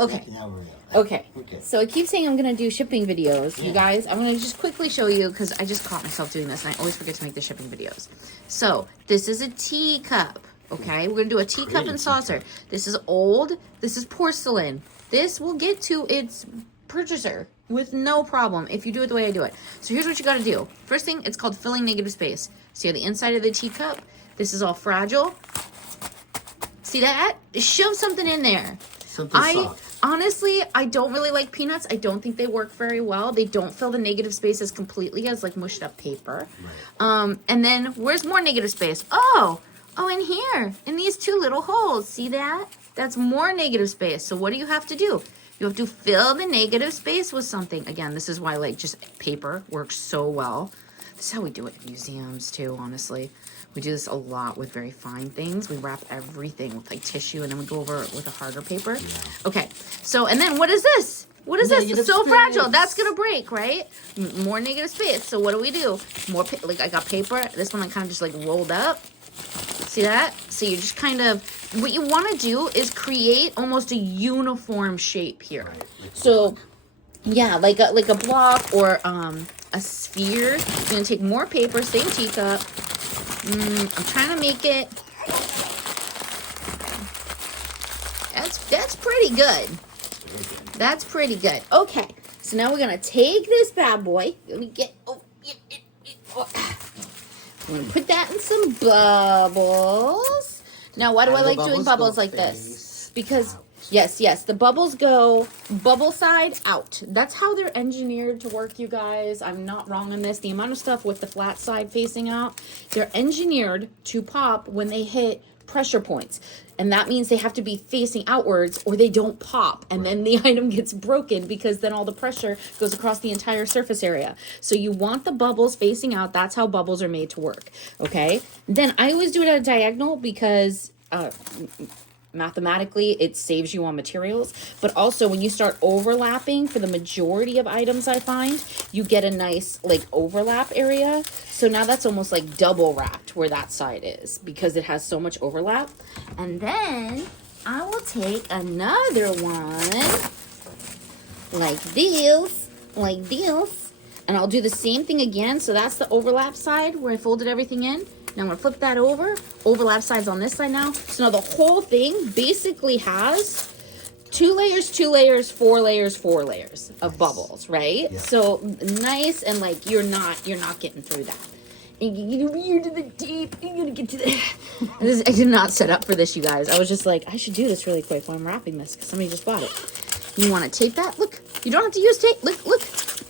Okay. Okay. So I keep saying I'm going to do shipping videos. You guys, I'm going to just quickly show you because I just caught myself doing this and I always forget to make the shipping videos. So this is a teacup. Okay. We're going to do a teacup and saucer. This is old. This is porcelain. This will get to its purchaser with no problem if you do it the way I do it. So here's what you got to do. First thing, it's called filling negative space. See on the inside of the teacup, this is all fragile. See that? Shove something in there. Honestly, I don't really like peanuts. I don't think they work very well. They don't fill the negative space as completely as like mushed up paper. Right. And then where's more negative space? Oh, in here, in these two little holes. See that? That's more negative space. So what do you have to do? You have to fill the negative space with something. Again, this is why like just paper works so well. This is how we do it in museums too, honestly. We do this a lot with very fine things. We wrap everything with like tissue and then we go over it with a harder paper. Yeah. Okay, so and then what is this? What is this? It's so fragile. That's gonna break, right? More negative space. So what do? More, like I got paper. This one I kind of just like rolled up. See that? So you just kind of, what you want to do is create almost a uniform shape here. Right. So yeah, like a block or a sphere. You're gonna take more paper, same teacup. I'm trying to make it. That's pretty good. That's pretty good. Okay, so now we're gonna take this bad boy. Let me get. I'm gonna put that in some bubbles. Now, why do I like doing bubbles like this? Because yes, the bubbles go bubble side out. That's how they're engineered to work, you guys. I'm not wrong on this. The amount of stuff with the flat side facing out, they're engineered to pop when they hit pressure points. And that means they have to be facing outwards or they don't pop. And then the item gets broken because then all the pressure goes across the entire surface area. So you want the bubbles facing out. That's how bubbles are made to work. Okay. Then I always do it at a diagonal because mathematically it saves you on materials, but also when you start overlapping for the majority of items, I find you get a nice like overlap area. So now that's almost like double wrapped where that side is because it has so much overlap. And then I will take another one like this, and I'll do the same thing again. So that's the overlap side where I folded everything in. Now I'm going to flip that over. Overlap sides on this side now. So now the whole thing basically has 2 layers, 2 layers, 4 layers, 4 layers of bubbles, right? Yeah. So nice and like you're not getting through that. And you're to the deep. You're going to get to the... I did not set up for this, you guys. I was just like, I should do this really quick while I'm wrapping this because somebody just bought it. You want to tape that? Look, you don't have to use tape. Look.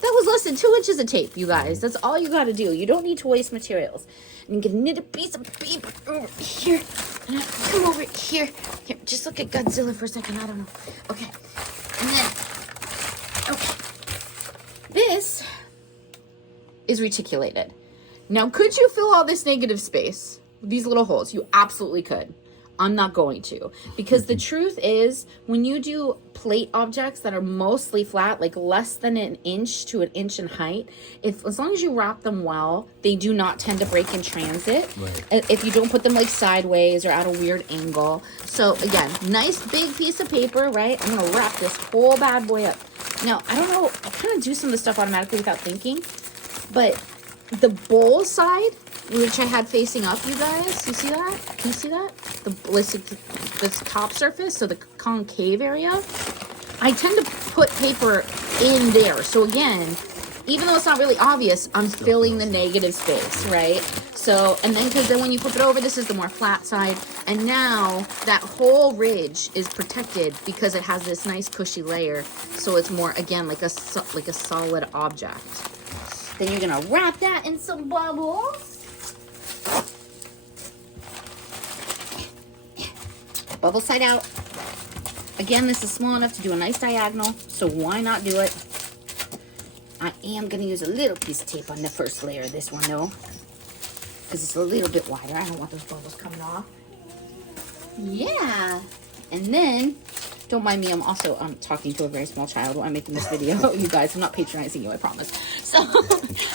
That was less than 2 inches of tape, you guys. That's all you got to do. You don't need to waste materials. And you can knit a piece of paper over here. And come over here. Here, just look at Godzilla for a second. I don't know. Okay. And then, okay. This is reticulated. Now, could you fill all this negative space? These little holes? You absolutely could. I'm not going to, because the truth is when you do plate objects that are mostly flat, like less than an inch to an inch in height, as long as you wrap them well, they do not tend to break in transit. Right. If you don't put them like sideways or at a weird angle. So again, nice big piece of paper, right? I'm going to wrap this whole bad boy up. Now, I don't know, I kind of do some of the stuff automatically without thinking, but the bowl side, which I had facing up, you guys, you see that? Can you see that? The top surface, so the concave area, I tend to put paper in there. So again, even though it's not really obvious, I'm filling the negative space, right? So, and then because then when you flip it over, this is the more flat side. And now that whole ridge is protected because it has this nice cushy layer. So it's more, again, like a solid object. Then you're gonna wrap that in some bubbles. Bubble side out. Again, this is small enough to do a nice diagonal, so why not do it? I am gonna use a little piece of tape on the first layer of this one though, because it's a little bit wider. I don't want those bubbles coming off. Yeah, and then don't mind me, I'm talking to a very small child while I'm making this video. You guys, I'm not patronizing you, I promise. So,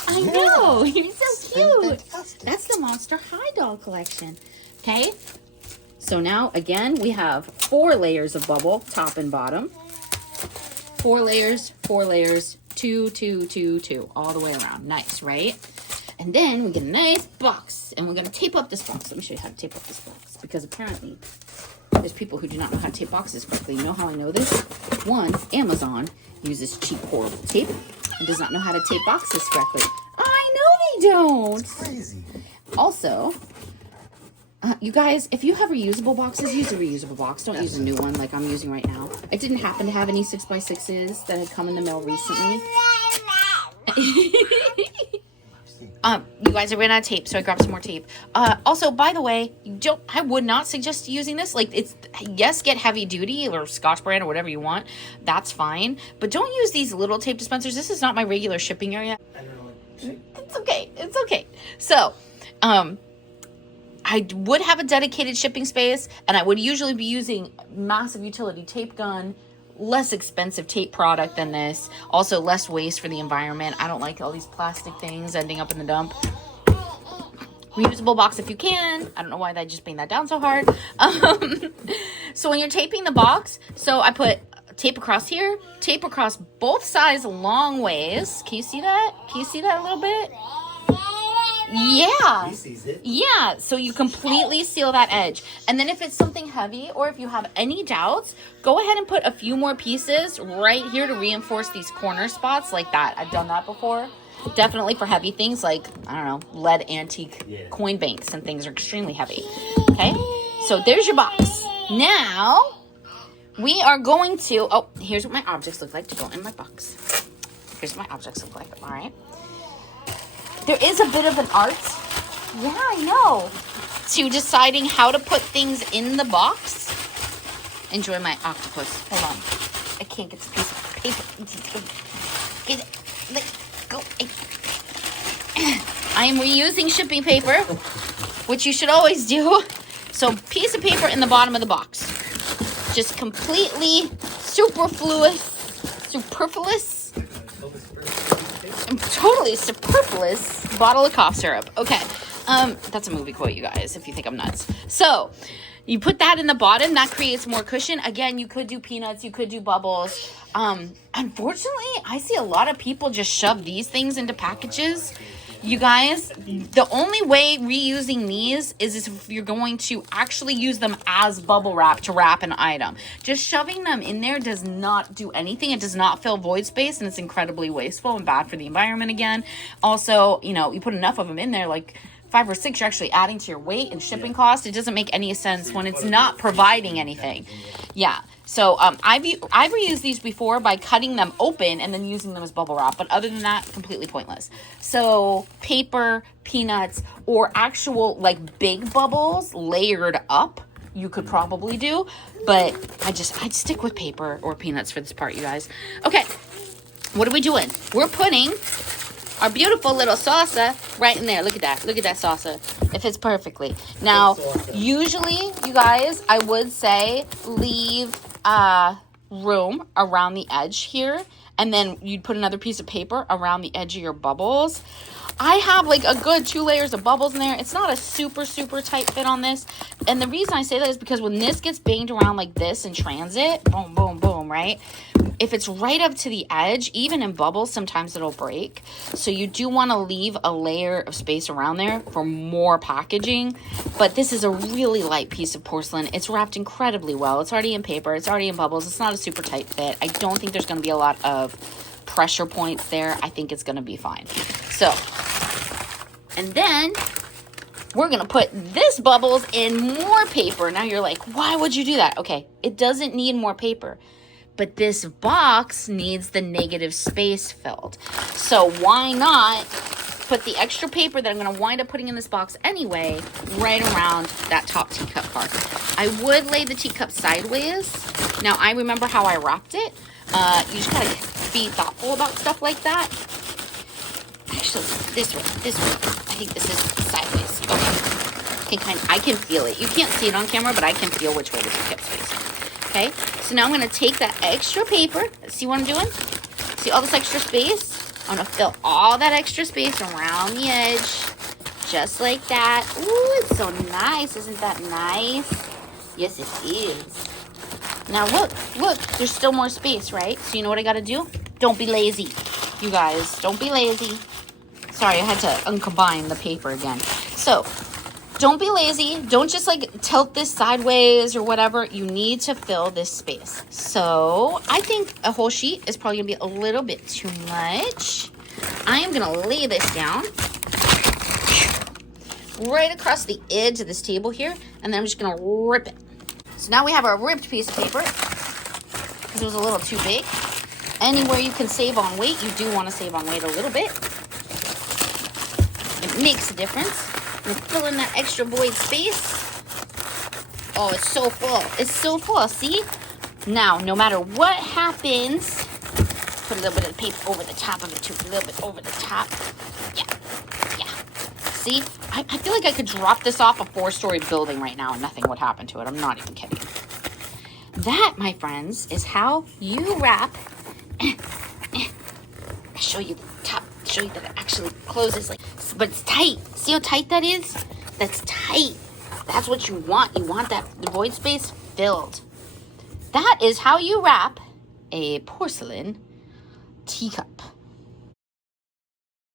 I know, you're so cute. That's the Monster High Doll collection. Okay, so now, again, we have 4 layers of bubble, top and bottom. 4 layers, 4 layers, 2, 2, 2, 2, all the way around. Nice, right? And then we get a nice box, and we're going to tape up this box. Let me show you how to tape up this box, because apparently there's people who do not know how to tape boxes correctly. You know how I know this? One, Amazon uses cheap, horrible tape and does not know how to tape boxes correctly. I know they don't. It's crazy. Also, you guys, if you have reusable boxes, use a reusable box. Don't use a new one like I'm using right now. I didn't happen to have any 6x6s that had come in the mail recently. You guys, I ran out of tape, so I grabbed some more tape. Also, by the way, I would not suggest using this. Like, yes, get heavy duty or Scotch brand or whatever you want. That's fine. But don't use these little tape dispensers. This is not my regular shipping area. I don't know. It's okay. It's okay. So, I would have a dedicated shipping space, and I would usually be using massive utility tape gun, less expensive tape product than this. Also, less waste for the environment. I don't like all these plastic things ending up in the dump. Reusable box if you can. I don't know why I just banged that down so hard. So when you're taping the box, so I put tape across here, tape across both sides long ways. Can you see that? Can you see that a little bit? Yeah. He sees it. Yeah, so you completely seal that edge. And then if it's something heavy or if you have any doubts, go ahead and put a few more pieces right here to reinforce these corner spots like that. I've done that before. Definitely for heavy things like, I don't know, lead antique coin banks and things are extremely heavy. Okay, so there's your box. Now, we are going to, oh, here's what my objects look like to go in my box. Here's what my objects look like, all right? There is a bit of an art, yeah, I know, to deciding how to put things in the box. Enjoy my octopus. Hold on. I can't get this piece of paper. Get it. Let go. I am reusing shipping paper, which you should always do. So, piece of paper in the bottom of the box. Just completely superfluous. Totally superfluous bottle of cough syrup. Okay, that's a movie quote, you guys, if you think I'm nuts. So, you put that in the bottom, that creates more cushion. Again, you could do peanuts, you could do bubbles. Unfortunately, I see a lot of people just shove these things into packages. You guys, the only way reusing these is if you're going to actually use them as bubble wrap to wrap an item. Just shoving them in there does not do anything. It does not fill void space, and it's incredibly wasteful and bad for the environment again. Also, you know, you put enough of them in there, like 5 or 6, you're actually adding to your weight and shipping cost. It doesn't make any sense when it's not providing anything. Yeah. So I've reused these before by cutting them open and then using them as bubble wrap. But other than that, completely pointless. So paper, peanuts, or actual like big bubbles layered up, you could probably do. But I'd stick with paper or peanuts for this part, you guys. Okay, what are we doing? We're putting our beautiful little salsa right in there. Look at that. Look at that salsa. It fits perfectly. Now, usually, you guys, I would say leave room around the edge here. And then you'd put another piece of paper around the edge of your bubbles. I have like a good 2 layers of bubbles in there. It's not a super, super tight fit on this. And the reason I say that is because when this gets banged around like this in transit, boom, boom, boom, right? If it's right up to the edge, even in bubbles, sometimes it'll break. So you do want to leave a layer of space around there for more packaging. But this is a really light piece of porcelain. It's wrapped incredibly well. It's already in paper. It's already in bubbles. It's not a super tight fit. I don't think there's going to be a lot of pressure points there. I think it's going to be fine. So, and then we're going to put this bubbles in more paper. Now you're like, why would you do that? Okay, it doesn't need more paper. But this box needs the negative space filled. So why not put the extra paper that I'm going to wind up putting in this box anyway right around that top teacup part. I would lay the teacup sideways. Now, I remember how I wrapped it. You just got to be thoughtful about stuff like that. Actually, this way. I think this is sideways. Okay. I can feel it. You can't see it on camera, but I can feel which way the teacup's facing. Okay, so now I'm going to take that extra paper. See what I'm doing? See all this extra space? I'm going to fill all that extra space around the edge. Just like that. Ooh, it's so nice. Isn't that nice? Yes, it is. Now look, there's still more space, right? So you know what I gotta do? Don't be lazy. You guys, don't be lazy. Sorry, I had to uncombine the paper again. So, don't be lazy. Don't just like tilt this sideways or whatever. You need to fill this space. So, I think a whole sheet is probably gonna be a little bit too much. I am gonna lay this down right across the edge of this table here, and then I'm just gonna rip it. So now we have our ripped piece of paper because it was a little too big. Anywhere you can save on weight, you do want to save on weight a little bit. It makes a difference. And fill in that extra void space. Oh, it's so full. It's so full, see? Now, no matter what happens, put a little bit of the paper over the top of it too. A little bit over the top. Yeah. See? I feel like I could drop this off a 4-story building right now and nothing would happen to it. I'm not even kidding. That, my friends, is how you wrap. I show you the top. Show you that it actually closes, like, but it's tight. See how tight that is? That's tight. That's what you want. You want that void space filled. That is how you wrap a porcelain teacup.